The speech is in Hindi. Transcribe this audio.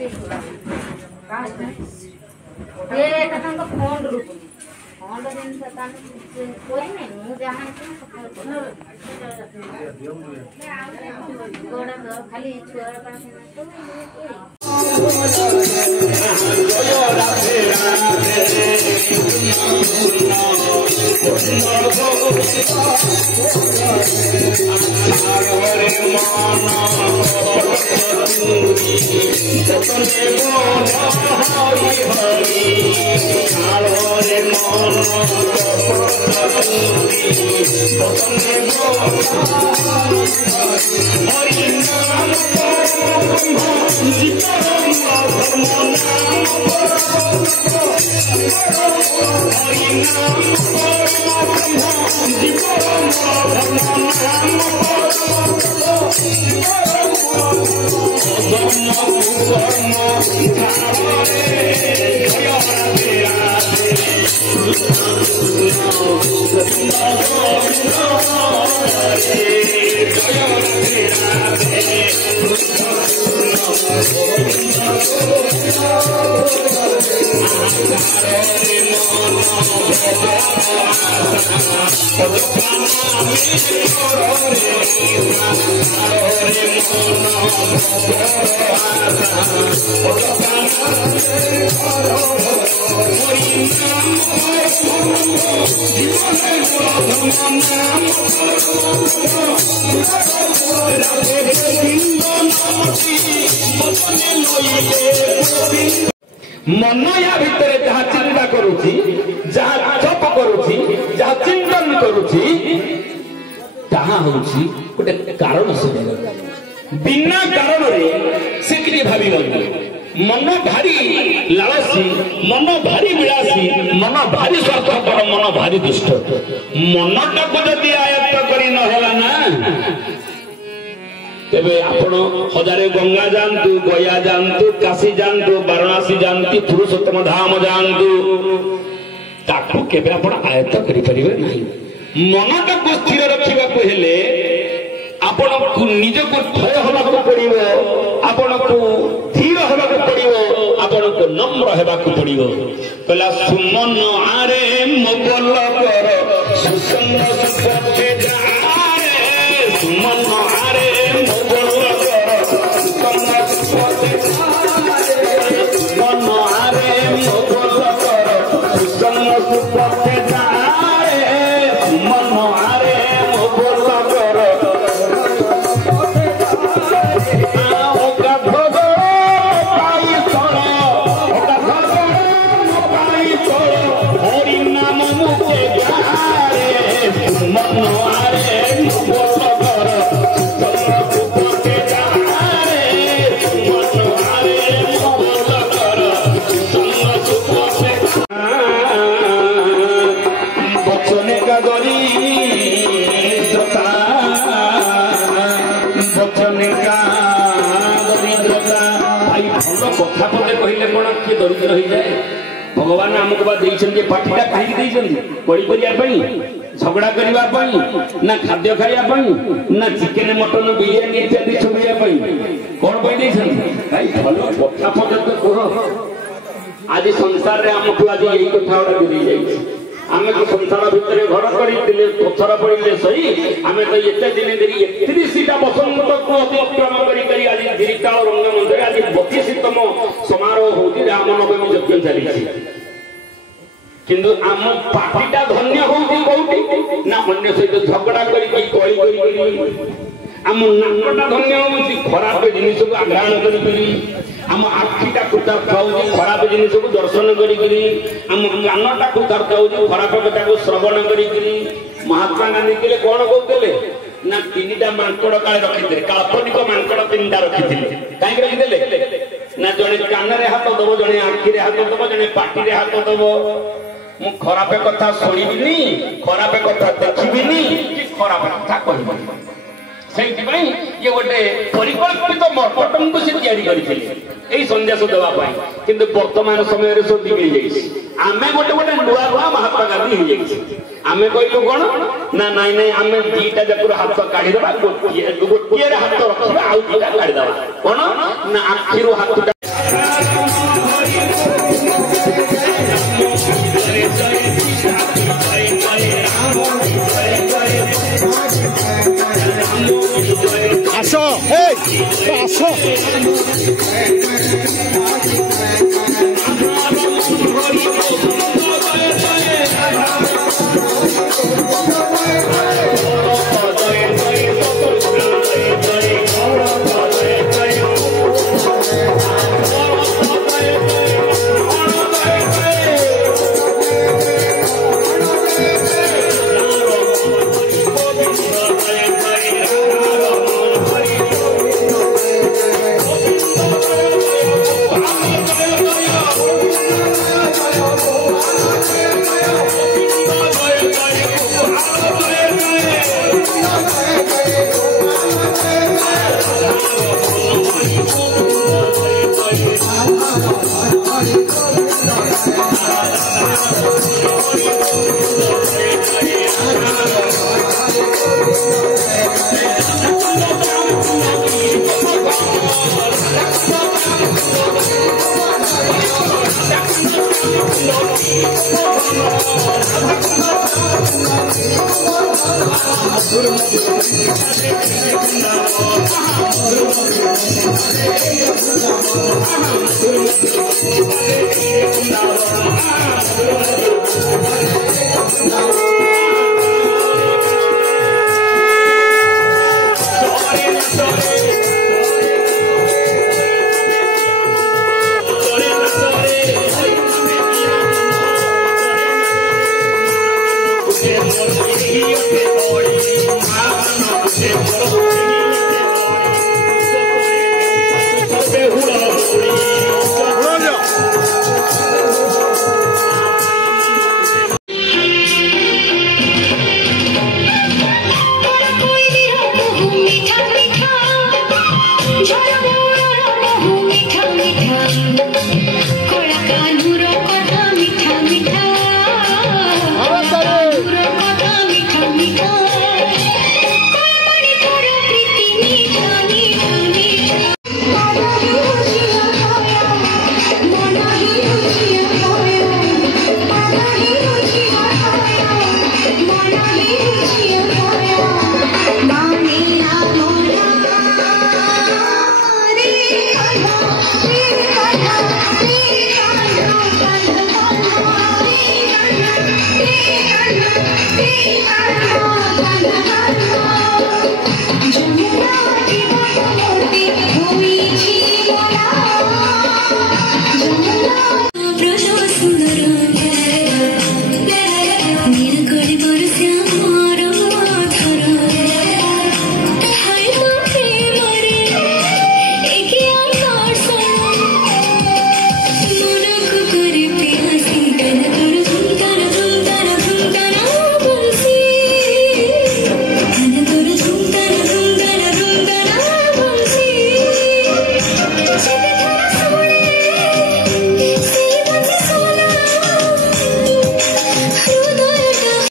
ये कथन फोन रूप फोन दिन से तान कोई नहीं मु जहां गोड़ा तो खाली छुआ पास मन या भितर जहाँ चिंता करुची जहाँ जप करुची जहाँ चिंतन करुची ताहा होची गोटे कारण से बिना कारण रे से कि भावी मन भारी लालसी मन भारी विलासी मन भारी स्वार्थपर मन भारी दुष्ट मनटा को जदि आयत्त करी नहला ना तेबे आपण हजारे गंगा जानतु गया जानतु काशी जानतु वाराणसी जानतु पुरुषोत्तम धाम जानतु ताकू केबे आपण आयत्त करि परिबे नहीं मनटा को स्थिर रखिबा को हेले आपण को निज को थय होबा को पड़िबो आपण को धीर होबा को पड़िबो आपण को नम्र होबा को पड़िबो कला सुमन आरे मोगल कर सुसंग सुखते जारे सुमन आरे दरिद्र हो जाए भगवान आमको पार्टीटा कहीं बड़ी झगड़ा करने ना खाद्य खावाई ना चिकेन मटन बिरियानी इत्यादि छुड़ाई कौन भल कथा पर्यंत कह आज संसार में आमको आज यही कथा गुड़ा आमे तो संसार भितर घर करते पथर पड़े सही आमे तो एत दिन धरी 31टा बसंत को अतिक्रम करी आज गिरिकाल रंगमंच आज 32तम समारोह होती रामनवमी यज्ञ चली किंतु आम पार्टीटा धन्य होती कौटी ना अन्य सहित झगड़ा करी आम नाकटा धन्य होती खराब जिनिस को आग्रहण करी आम आखिटा कृतार्थ हो खराब जिनिस को दर्शन करी आम कानटा कृतार्थ हो खराब कथा को श्रवण करी महात्मा गांधी के कौन कहते ना 3टा मांकड़ काले रखी काल्पनिक मांकड़ 3टा रखी कहीं रखीदे ना जड़े कान हाथ दब जड़े आखि हाथ दब जड़े पाटी हाथ दब मु खराब कथा शुणिबिनी खराब कथा देखिबिनी कि खराब कथा कहबिनी से ये गोटे परिकल्पित मर्पटम को से तैयारी करते संदेश देवाई किंतु वर्तमान समय सब बिगड़ी जाइए आम गोटे गोटे नुआ नुआ महात्मा गांधी हो जाइए आम कहलु कौन ना नाई नाई आम 2टा जाकर हाथ काढ़ीदा गोटे हाथ रखा आउ 2टा काढ़ीदा कौन ना आखिर हाथ मीठा मीठा